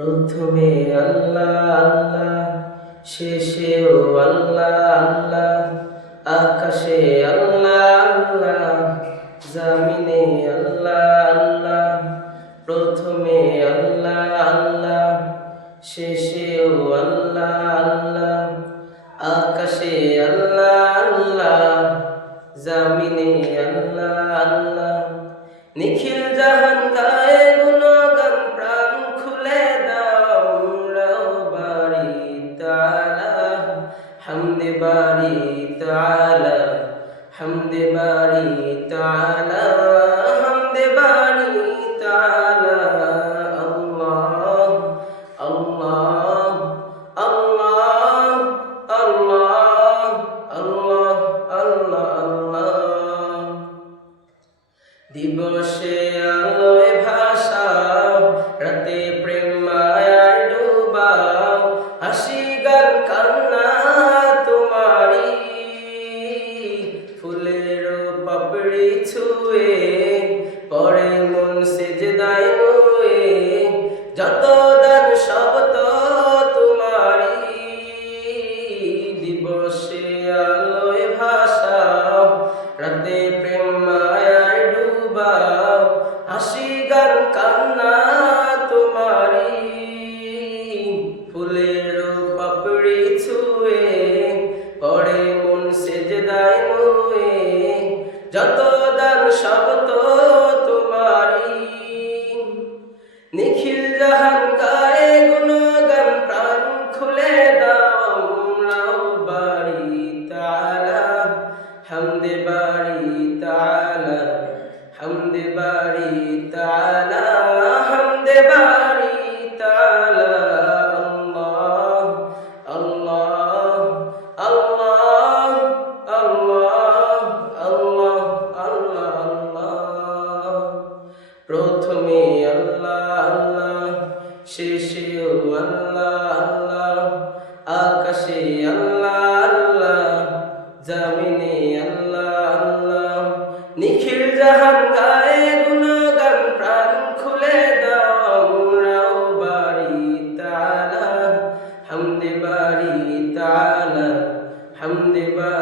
প্রথমে আল্লাহ আল্লাহ, শেষেও আল্লাহ আল্লাহ, আকাশে আল্লাহ আল্লাহ, জমিনে আল্লাহ আল্লাহ। প্রথমে আল্লাহ আল্লাহ, শেষেও আল্লাহ আল্লাহ, আকাশে আল্লাহ আল্লাহ, জমিনে আল্লাহ আল্লাহ। নিখিল জাহান গায়ে গুণগান, প্রাণ খুলে দাও রাও বাড়ি তাআলা, হামদে বাড়ি তাআলা, হামদে বাড়ি তাআলা, হামদে বাড়ি তাআলা। আল্লাহ আল্লাহ আল্লাহ আল্লাহ আল্লাহ আল্লাহ আল্লাহ। দিবসে আলোয় ভাসাও, রাতে প্রেম মায়ায় ডুবাও, হাসি গান কান্না তোমারি, ফুলের পাপড়ি ছুঁয়ে পরে মন সিজদায় নুয়ে, যত দান সব তো তোমারি। দিবসে আলোয় ভাসাও, রাতে প্রেম মায়ায় ডুবাও, হাসি গান কান্না তোমারি, ফুলের পাপড়ি ছুঁয়ে পড়ে মন সিজদায় নুয়ে, যত দান সব তো তোমারি। নিখিল জাহান গায়ে গুণগান, প্রাণ খুলে দাও রাও বাড়ি তাআলা, হামদে বাড়ি তাআলা, হামদে বাড়ি তাআলা, হামদে বাড়ি তাআলা। আল্লাহ আল্লাহ আল্লাহ আল্লাহ আল্লাহ আল্লাহ। প্রথমে আল্লাহ আল্লাহ, শেষেও আল্লাহ আল্লাহ, আকাশে আল্লাহ আল্লাহ, জমিনে আল্লাহ আল্লাহ। নিখিল জাহান গায়ে গুণগান, প্রাণ খুলে দাও রাও বাড়ি তাআলা, হামদে বাড়ি তাআলা, হামদে বাড়ি